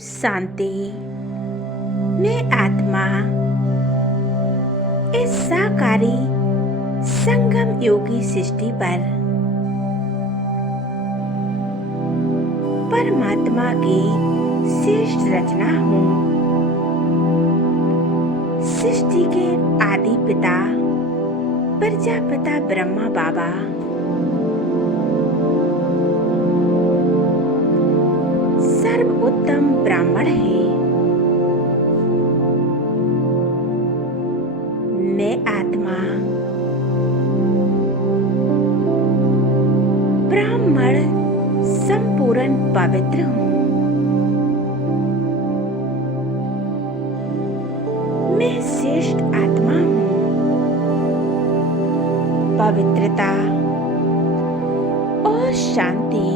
शांति। मैं आत्मा इस साकारी संगम योगी सृष्टि पर परमात्मा की श्रेष्ठ रचना हूँ। सृष्टि के आदि पिता प्रजापिता ब्रह्मा बाबा सर्वोत्तम ब्राह्मण है। मैं आत्मा ब्राह्मण संपूर्ण पवित्र हूँ। मैं श्रेष्ठ आत्मा हूँ। पवित्रता और शांति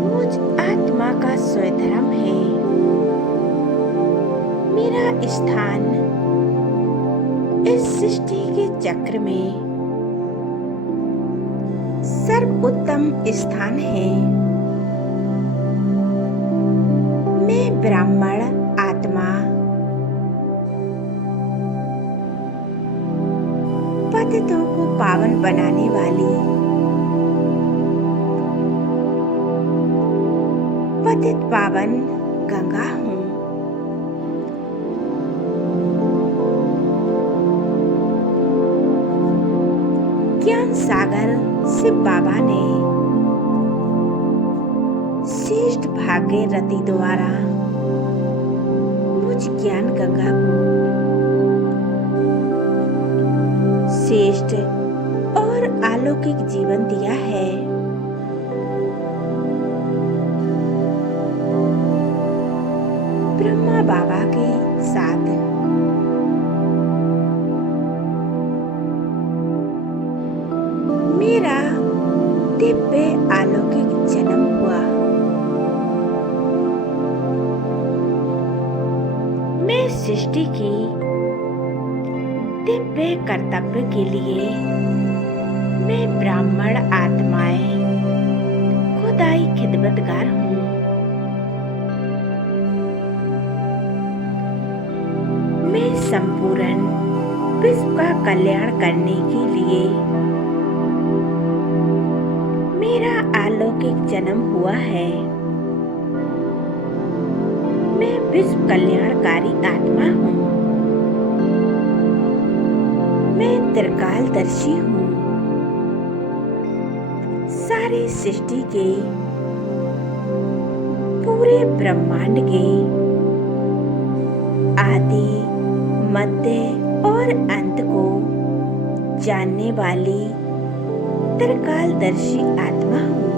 मुझ आत्मा का स्वधर्म है। मेरा स्थान इस सृष्टि के चक्र में सर्वोत्तम स्थान है। मैं ब्राह्मण आत्मा पतितों को पावन बनाने वाली पतित पावन गंगा हूँ। ज्ञान सागर शिव बाबा ने श्रेष्ठ भाग्यरथी द्वारा मुझ ज्ञान गंगा को श्रेष्ठ और अलौकिक जीवन दिया है। ब्रह्मा बाबा के साथ मेरा दिव्य अलौकिक जन्म हुआ। मैं सृष्टि की दिव्य कर्तव्य के लिए मैं ब्राह्मण आत्माएं खुदाई खिदमतगार हूँ। मैं संपूर्ण विश्व का कल्याण करने के लिए मेरा अलौकिक जन्म हुआ है। मैं विश्व कल्याणकारी आत्मा हूँ। मैं त्रिकालदर्शी हूँ। सारी सृष्टि के पूरे ब्रह्मांड के आदि मध्य और अंत को जानने वाली त्रिकालदर्शी आत्मा हूँ।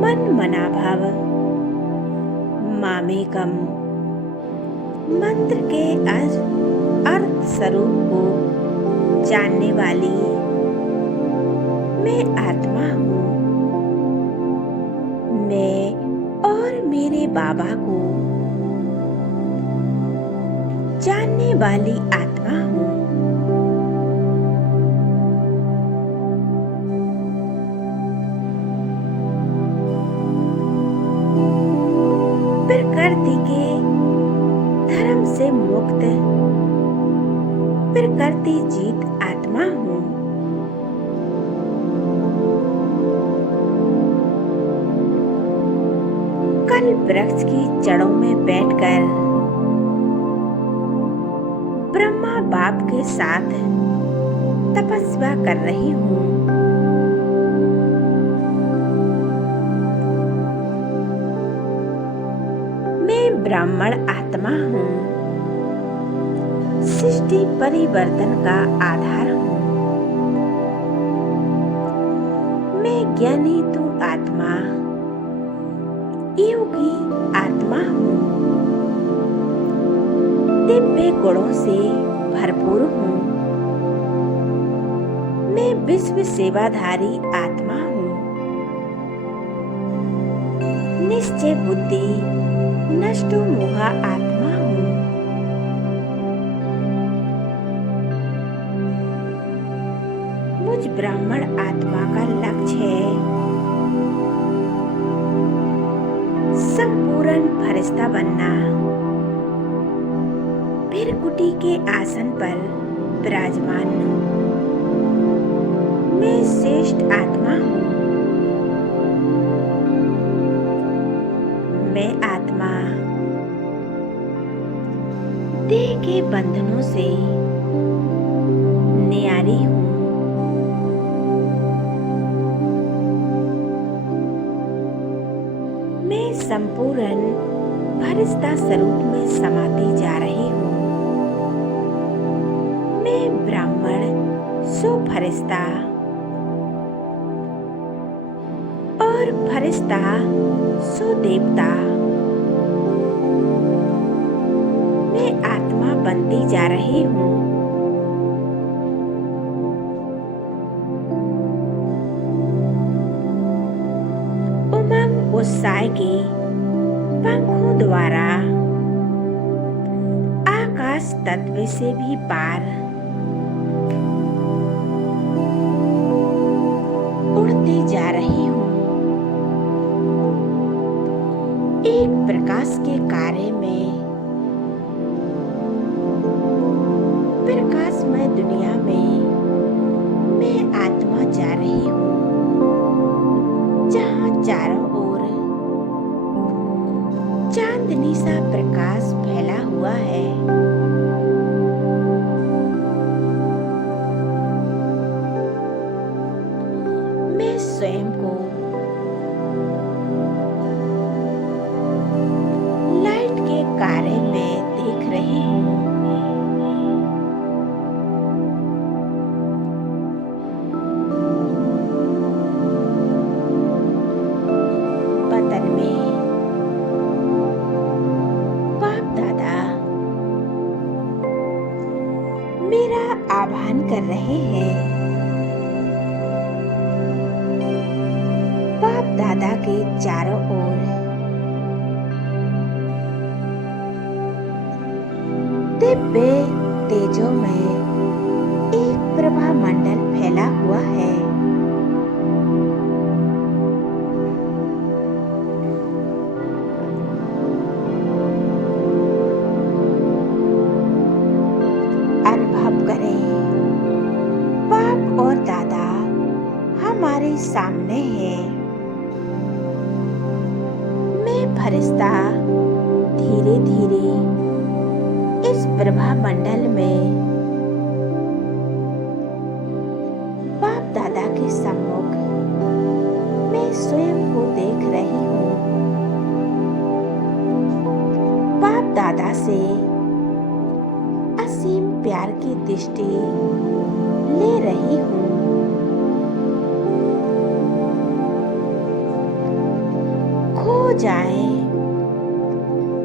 मन मनाभाव मामेकम मंत्र के अर्थ स्वरूप को जानने वाली मैं आत्मा हूँ। मैं और मेरे बाबा को जानने वाली आत्मा हूँ। प्रकृति के धर्म से मुक्त प्रकृति जीत आत्मा हूँ। कल वृक्ष की जड़ों में बैठकर ब्रह्मा बाप के साथ तपस्या कर रही हूँ। मैं ब्राह्मण आत्मा हूँ। सृष्टि परिवर्तन का आधार हूँ। मैं ज्ञानी तू आत्मा योगी आत्मा हूँ। दिव्य गुणों से भरपूर हूँ। मैं विश्व सेवाधारी आत्मा हूँ। निश्चय बुद्धि नष्टो मोहा आत्मा हूँ। मुझ ब्राह्मण आत्मा का लक्ष्य है संपूर्ण फरिश्ता बनना। फिर कुटी के आसन पर विराजमान मैं श्रेष्ठ आत्मा हूँ। मैं आत्मा देह के बंधनों से न्यारी हूँ। मैं संपूर्ण फरिश्ता स्वरूप में समाती जा रही हूँ। मैं ब्राह्मण सो फरिश्ता और फरिश्ता सो देवता। मैं आत्मा बनती जा रही हूँ। उमंग उत्साह के पंखों द्वारा आकाश तत्व से भी पार उड़ती जा रही हूँ। एक प्रकाश के कार्य में प्रकाशमय दुनिया में मैं आत्मा जा रही हूँ, जहाँ चारों ओर चांदनी सा प्रकाश फैला हुआ है। मैं स्वयं को लाइट के कार्य में देख रही हूँ। पतन में बाप दादा मेरा आह्वान कर रहे हैं। बाप दादा के चारों ओर दिव्य तेजों में एक प्रभा मंडल फैला हुआ है। अनुभव करें, बाप और दादा हमारे सामने है। मैं फरिश्ता धीरे धीरे इस प्रभा मंडल में बाप दादा के सम्मुख मैं स्वयं को देख रही हूँ। बाप दादा से असीम प्यार की दृष्टि ले रही हूँ। खो जाए,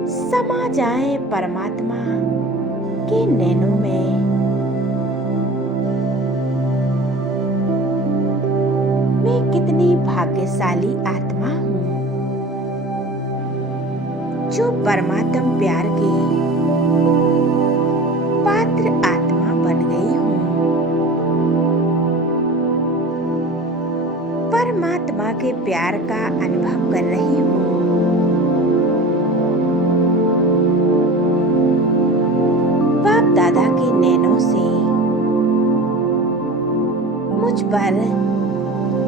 समा जाए परमात्मा के नैनों में। मैं कितनी भाग्यशाली आत्मा हूँ जो परमात्म प्यार के पात्र आत्मा बन गई हूँ। परमात्मा के प्यार का अनुभव कर रही हूँ। बाप दादा के नैनों से मुझ पर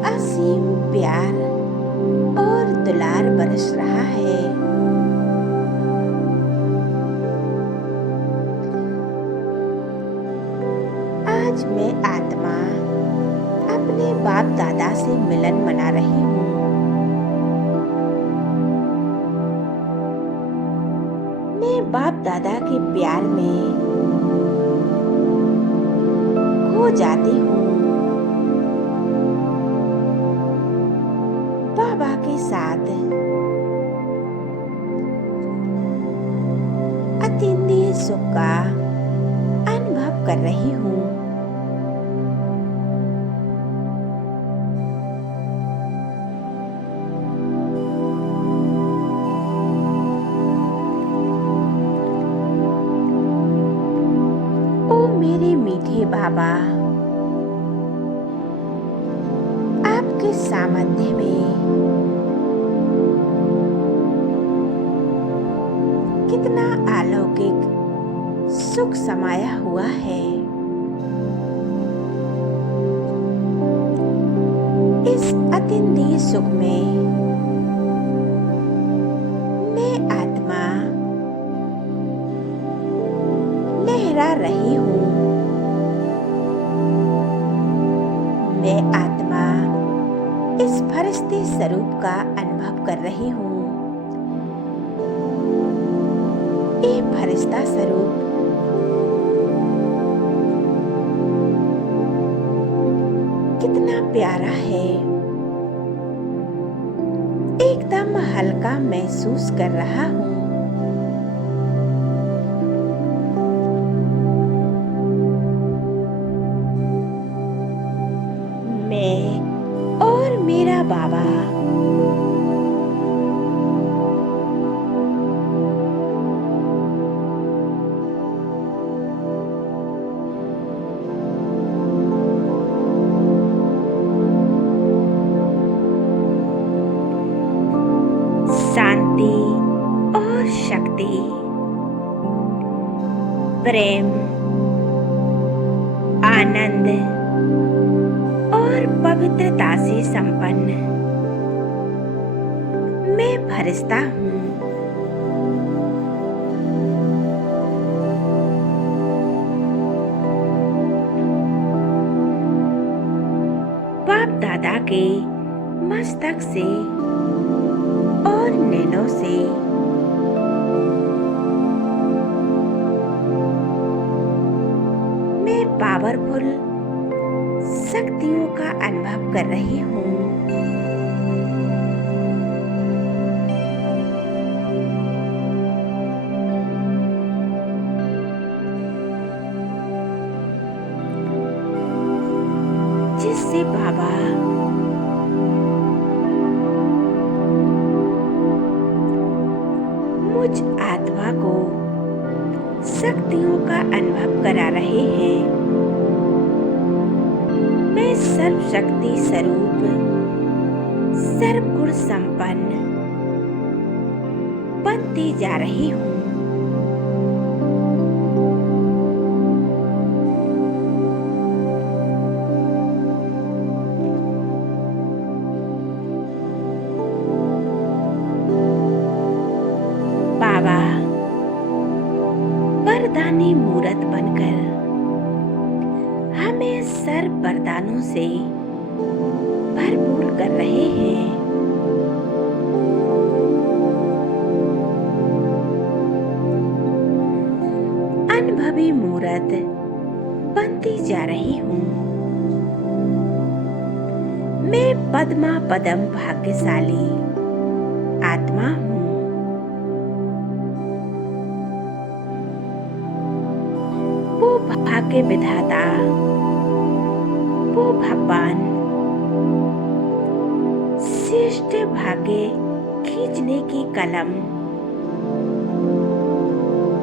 असीम प्यार और दुलार बरस रहा है। आज मैं आत्मा अपने बाप दादा से मिलन मना रही हूँ। मैं बाप दादा के प्यार में खो जाती हूँ। बाबा के साथ अतीन्द्रिय सुख का अनुभव कर रही हूँ। ओ मेरे मीठे बाबा, आपके सामर्थ्य में कितना अलौकिक सुख समाया हुआ है। इस अतिथि सुख में मैं आत्मा लहरा रही हूँ। मैं आत्मा इस फरिश्ते स्वरूप का अनुभव कर रही हूँ। ये फरिश्ता स्वरूप कितना प्यारा है। एकदम हल्का महसूस कर रहा हूँ। मैं और मेरा बाबा शांति और शक्ति, प्रेम, आनंद और पवित्रता से संपन्न मैं फरिश्ता हूँ। बाप दादा के मस्तक से और नैनों से मैं पावरफुल शक्तियों का अनुभव कर रही हूँ। जिससे बाबा मुझ आत्मा को शक्तियों का अनुभव करा रहे हैं। मैं सर्वशक्ति स्वरूप, सर्वगुण संपन्न बनती जा रही हूँ। बाबा वरदानी मूरत बनकर हमें सर्व वरदानों से भरपूर कर रहे हैं। अनुभवी मूरत बनती जा रही हूँ। मैं पद्मा पदम भाग्यशाली आत्मा हूँ। वो भाग्य विधाता, वो भगवान श्रेष्ठ भाग्य खींचने की कलम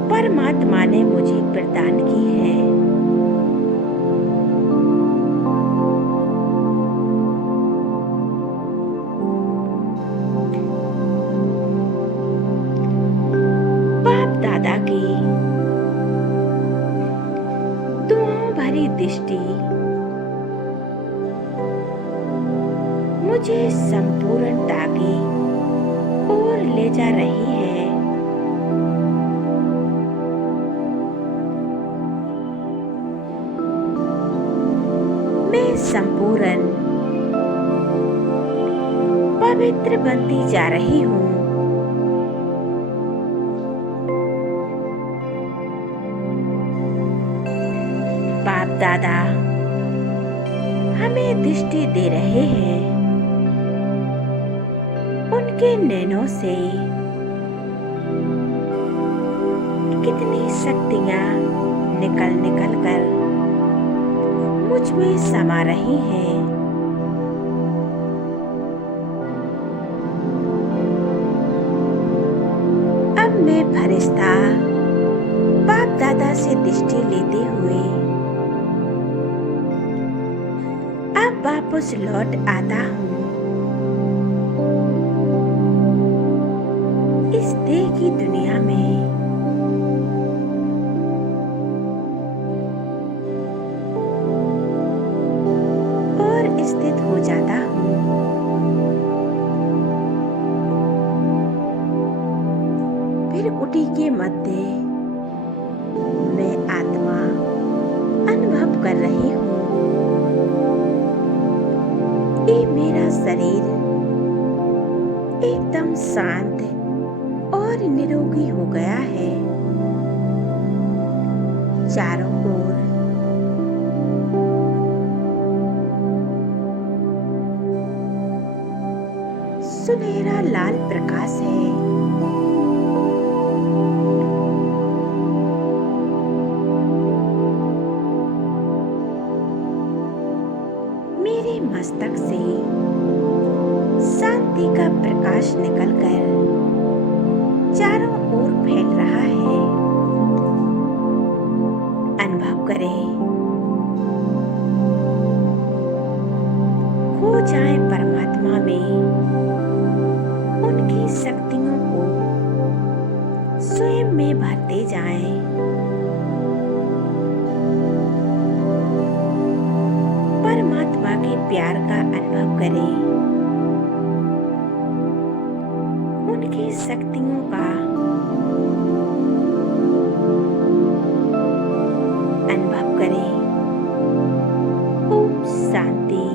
परमात्मा ने मुझे प्रदान की है। बाप दादा की दुआओं भरी दृष्टि मुझे संपूर्णता की ओर ले जा रही है। मैं संपूर्ण पवित्र बनती जा रही हूँ। बाप दादा हमें दृष्टि दे रहे हैं। उनके नैनों से कितनी शक्तियां निकल निकल कर मुझ में समा रही हैं। अब मैं फरिश्ता बाप दादा से दृष्टि लेते हुए अब वापस लौट आता हूँ इस देह की दुनिया में। और स्थित हो जाता हूँ फिर उठी के मध्य मैं आत्मा अनुभव कर रही हूँ। ये मेरा शरीर एकदम शांत और निरोगी हो गया है। चारों ओर सुनहरा लाल प्रकाश है। मेरे मस्तक से शांति का प्रकाश निकलकर चारों ओर फैल रहा है। अनुभव करें, खो जाए परमात्मा में, उनकी शक्तियों को स्वयं में भरते जाएं। परमात्मा के प्यार का अनुभव करें, उनकी शक्तियों का अनुभव करें। ओम शांति।